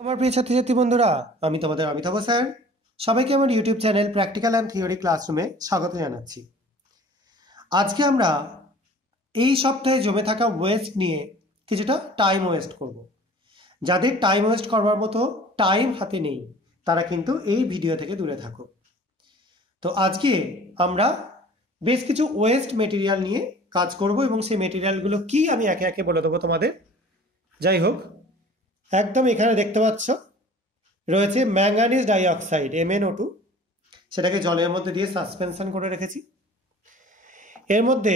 আমার প্রিয় ছাত্রছাত্রী বন্ধুরা, আমি তোমাদের অমিতাভ স্যার। সবাইকে আমার YouTube channel practical and theory ক্লাসরুমে স্বাগত জানাচ্ছি। আজকে আমরা এই সপ্তাহে জমে থাকা ওয়েস্ট নিয়ে কিছুটা টাইম ওয়েস্ট করব। যাদের টাইম ওয়েস্ট করবার মতো টাইম হাতে নেই তারা কিন্তু এই ভিডিও থেকে দূরে থাকো। তো আজকে আমরা বেশ কিছু ওয়েস্ট মেটেরিয়াল নিয়ে কাজ করব এবং সেই মেটেরিয়ালগুলো কি আমি একে একে বলে দেবো তোমাদের। যাই হোক, একদম এখানে দেখতে পাচ্ছ রয়েছে ম্যাঙ্গানিজ ডাইঅক্সাইড MnO2, সেটাকে জলের মধ্যে দিয়ে সাসপেনশন করে রেখেছি। এর মধ্যে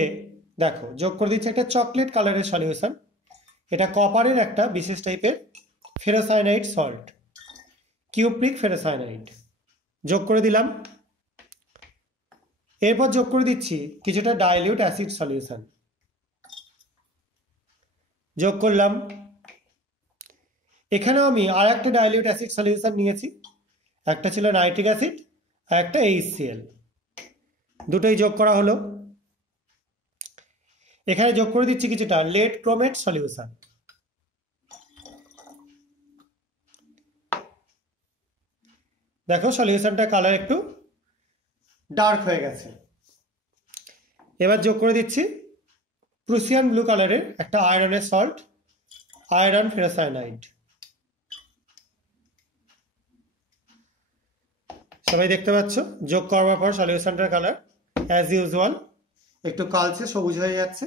দেখো যোগ করে দিচ্ছি একটা চকলেট কালারের সলিউশন। এটা কপারের একটা বিশেষ টাইপের ফেরোসায়ানাইড সল্ট, কিউপ্রিক ফেরোসায়ানাইড যোগ করে দিলাম। এরপর যোগ করে দিচ্ছি কিছুটা ডাইলিউট অ্যাসিড সলিউশন, যোগ করলাম। এখানেও আমি আর একটা ডাইলিউট অ্যাসিড সলিউশন নিয়েছি, একটা ছিল নাইট্রিক অ্যাসিড আর একটা HCl, দুটোই যোগ করা হলো। এখানে যোগ করে দিচ্ছি কিছুটা লেড ক্রোমেট সলিউশন, দেখো সলিউশনটা কালার একটু ডার্ক হয়ে গেছে। এবার যোগ করে দিচ্ছি প্রুসিয়ান ব্লু কালারের একটা আয়রনের সল্ট, আয়রন ফেরোসায়ানাইড। সবাই দেখতে পাচ্ছ যোগ করবার পর সলিউশনটার কালার অ্যাজ ইউজুয়াল একটু কালচে সবুজ হয়ে যাচ্ছে।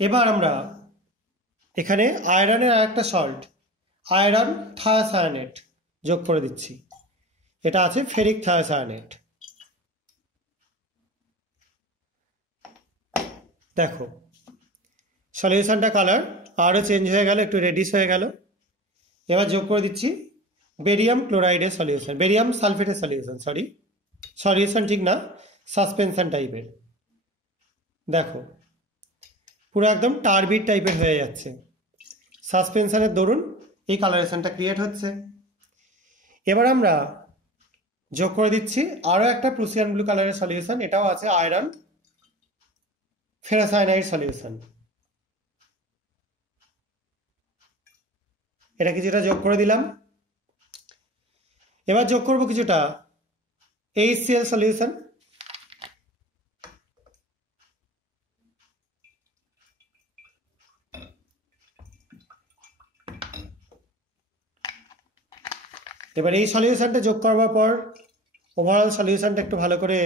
এবার আমরা এখানে আয়রনের আর একটা সল্ট, আয়রন থায়োসায়ানেট যোগ করে দিচ্ছি। এটা আছে ফেরিক থায়োসায়ানেট। দেখো সলিউশনটা কালার আরও চেঞ্জ হয়ে গেল, একটু রেডিশ হয়ে গেল। এবার যোগ করে দিচ্ছি বেরিয়াম ক্লোরাইডের সলিউশন, বেরিয়াম সালফেটের সলিউশন, সলিউশন ঠিক না, সাসপেনশন টাইপের। দেখো পুরো একদম টারবিট টাইপের হয়ে যাচ্ছে, সাসপেনশনের দরুন এই কালারেশনটা ক্রিয়েট হচ্ছে। এবার আমরা যোগ করে দিচ্ছি আরও একটা প্রুসিয়ান ব্লু কালারের সলিউশন, এটাও আছে আয়রন ফেরোসায়ানাইড সলিউশন। এটা কিছুটা যোগ করে দিলাম। এবার যোগ করব কিছুটা HCl সলিউশন, এবার এই সলিউশনটা যোগ করবার পর ওভারঅল সলিউশনটা একটু ভালো করে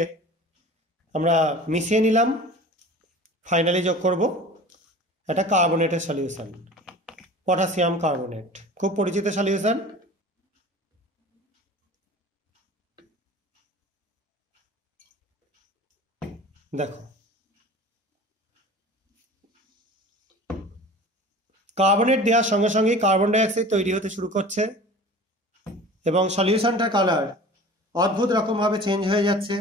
আমরা মিশিয়ে নিলাম। ফাইনালি যোগ করব একটা কার্বনেটের সলিউশন, পটাশিয়াম কার্বনেট, খুব পরিচিত সলিউশন। দেখো কার্বনেট দেওয়ার সঙ্গে সঙ্গেই কার্বন ডাইঅক্সাইড তৈরি হতে শুরু করছে এবং সলিউশনটার কালার অদ্ভুত রকমভাবে চেঞ্জ হয়ে যাচ্ছে।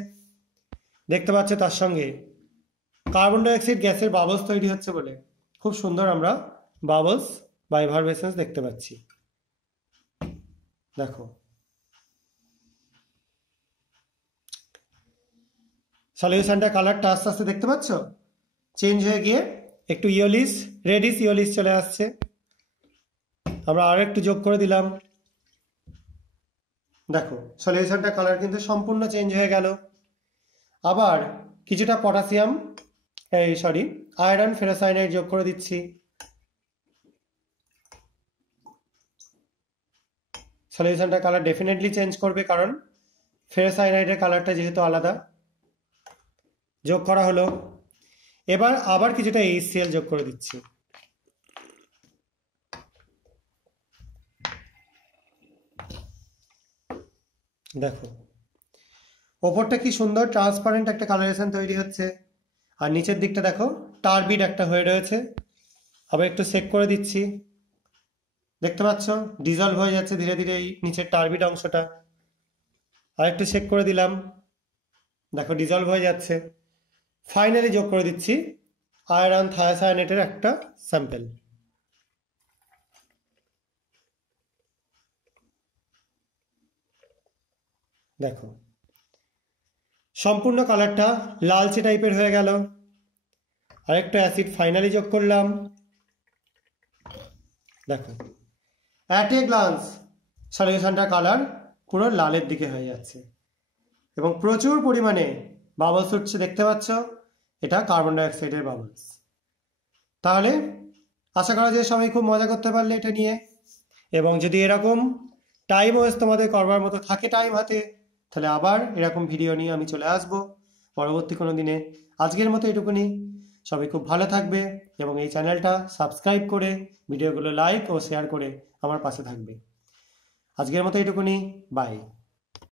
দেখতে পাচ্ছে তার সঙ্গে কার্বন ডাইঅক্সাইড গ্যাসের বাবলস তৈরি হচ্ছে বলে খুব সুন্দর আমরা বাবলস বা এভারভেসেন্স দেখতে পাচ্ছি। দেখো সলিউশনটা কালারটা আস্তে আস্তে দেখতে পাচ্ছ চেঞ্জ হয়ে গিয়ে একটু ইয়েলিশ, রেডিশ ইয়েলিশ চলে আসছে। আমরা আরো একটু যোগ করে দিলাম। দেখো সলিউশনটা কালার কিন্তু সম্পূর্ণ চেঞ্জ হয়ে গেল। আবার কিছুটা পটাশিয়াম আয়রন ফেরোসায়ানাইড যোগ করে দিচ্ছি। সলিউশনটা কালার ডেফিনেটলি চেঞ্জ করবে, কারণ ফেরোসায়ানাইডের কালারটা যেহেতু আলাদা। যোগ করা হলো। এবার আবার কিছুটা HCl যোগ করে দিচ্ছি। দেখো ওপরটা কি সুন্দর ট্রান্সপারেন্ট একটা কালারেশন তৈরি হচ্ছে, আর নিচের দিকটা দেখো টারবিড একটা হয়ে রয়েছে। আবার একটু চেক করে দিচ্ছি, দেখতে পাচ্ছ ডিজলভ হয়ে যাচ্ছে ধীরে ধীরে এই নিচের টারবিড অংশটা। আর একটু চেক করে দিলাম, দেখো ডিজলভ হয়ে যাচ্ছে। ফাইনালি যোগ করে দিচ্ছি আয়রন থায়োসায়ানেটের একটা স্যাম্পল। দেখো সম্পূর্ণ কালারটা লালচে টাইপের হয়ে গেল। আরেকটা অ্যাসিড ফাইনালি যোগ করলাম। দেখো অ্যাট এ গ্লান্স সলিউশনটার কালার পুরো লালের দিকে হয়ে যাচ্ছে এবং প্রচুর পরিমাণে বাবলস উঠছে, দেখতে পাচ্ছ, এটা কার্বন ডাইঅক্সাইডের বাবলস। তাহলে আশা করা যায় সবাই খুব মজা করতে পারলে এটা নিয়ে। এবং যদি এরকম টাইম ওয়েস্ট তোমাদের করবার মতো থাকে টাইম হাতে, তাহলে আবার এরকম ভিডিও নিয়ে আমি চলে আসব পরবর্তী কোনো দিনে। আজকের মতো এটুকুনি। সবাই খুব ভালো থাকবে এবং এই চ্যানেলটা সাবস্ক্রাইব করে ভিডিওগুলো লাইক ও শেয়ার করে আমার পাশে থাকবে। আজকের মতো এটুকুনি, বাই।